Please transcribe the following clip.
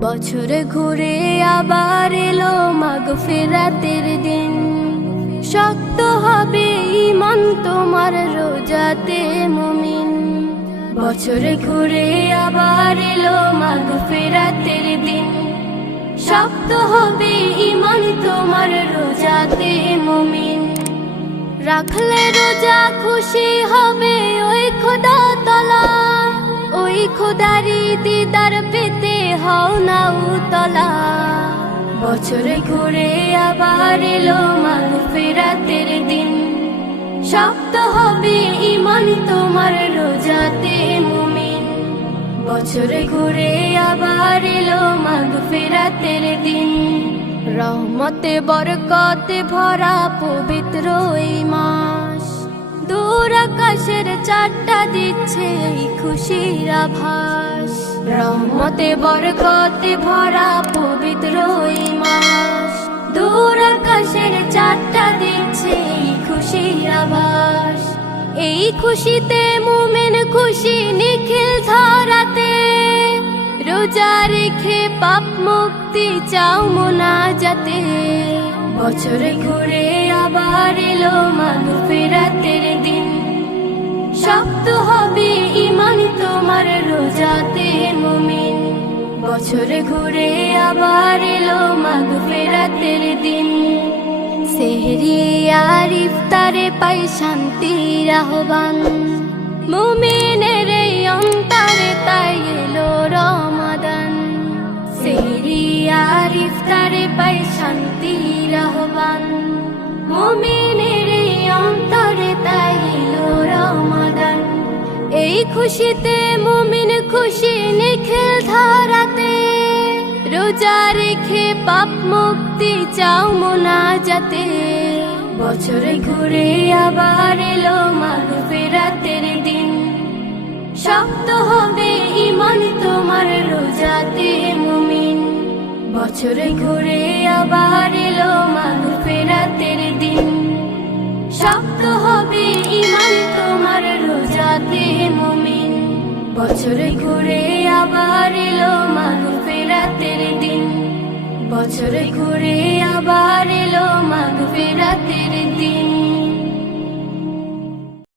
বছরে ঘুরে আবার এলো মাগফিরাতের দিন। শক্ত হবে ঈমান তোমার রোজাতে মুমিন। বছরে ঘুরে আবার এলো মাগফিরাতের দিন। শক্ত হবে ঈমান তোমার রোজাতে মুমিন। রাখলে রোজা খুশি হবে ওই খোদা তাআলা। ওই খোদারি দিদার পেতে হও না উতলা। বছরে ঘুরে আবার এলো মাগফিরাতের দিন। শক্ত হবে ঈমান তোমার রোজাতে মুমিন। বছরে ঘুরে আবার এলো মাগফিরাতের দিন। রহমতে বরকতে ভরা পবিত্র এই মাস। দূর আকাশের চারটা দিচ্ছে এই খুশির আভাস। রহমতে বরকতে ভরা পবিত্র এই মাস। দূর আকাশের চারটা দিচ্ছে এই খুশির আভাস। এই খুশিতে মুমিন খুশি নিখিল ধরাতে। রোজা রেখে পাপ মুক্তি চাও মোনাজাতে। বছরে ঘুরে আবার এলো মাগফিরাতের দিন। শক্ত হবে ঈমান তোমার রোজাতে মুমিন। বছরে ঘুরে আবার এলো মাগফিরাতের দিন। সেহরি আর ইফতারে পাই শান্তির আহ্বান। মুমিনের এই অন্তরে তাই এলো রমাদান। সেহরি আর ইফতারে পাই শান্তির আহ্বান। মুমিনের এই অন্তরে তাই এলো রমাদান। এই খুশিতে মুমিন খুশি নিখিল ধরাতে। রোজা রেখে পাপ মুক্তি চাও মোনাজাতে। বছরে ঘুরে আবার এলো মাগফিরাতের দিন। শক্ত হবে ঈমান তোমার রোজাতে মুমিন। বছরে ঘুরে আবার এলো মাগফিরাতের দিন। শক্ত হবে ঈমান তোমার রোজাতে মুমিন। বছরে ঘুরে আবার এলো মাগফিরাতের দিন। বছরে ঘুরে আবার এলো মাগফিরাতের দিন।